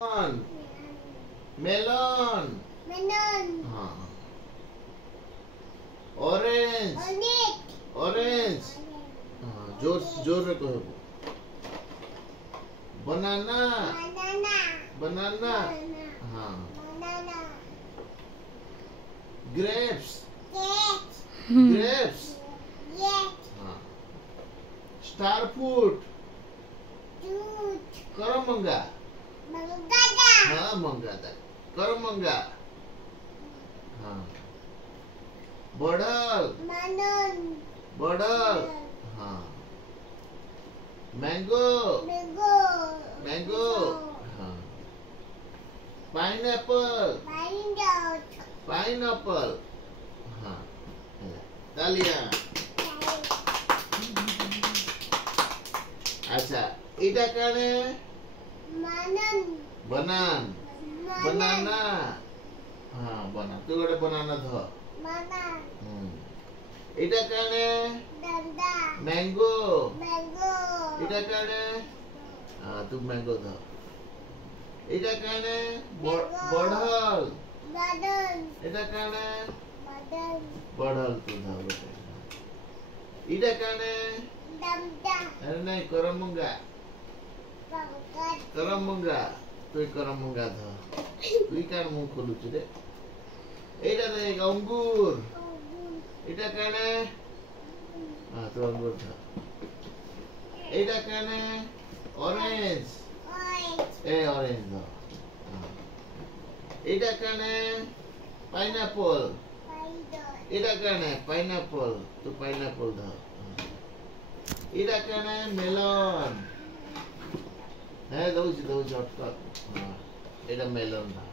melon melon हाँ orange orange हाँ जोर जोर से कहो banana banana हाँ grapes grapes हाँ star fruit करमंगा हाँ मंगादा करमंगा हाँ बढ़ल बढ़ल हाँ मैंगो मैंगो हाँ पाइनएप्पल पाइनएप्पल हाँ तालियां अच्छा इटा काने बनान बनाना हाँ बना तू गोटे बनाना ध इटा काने मैंगो इटा काने हाँ तू मैंगो ध इटा काने बढ़ल इटा काने बढ़ल तू ध बेटे इटा काने अरे नहीं करमंगा करमंगा तू करमंगा ध तू कान मुंह खोलुछ रे एटा देख अंगूर एटा काने हां तू अंगूर ध एटा काने ऑरेंज ए ऑरेंज ध एटा काने पाइनएप्पल एटा काने पाइनएप्पल तू पाइनएप्पल ध एटा काने मेलन है दो अटका हाँ एटा मेलन था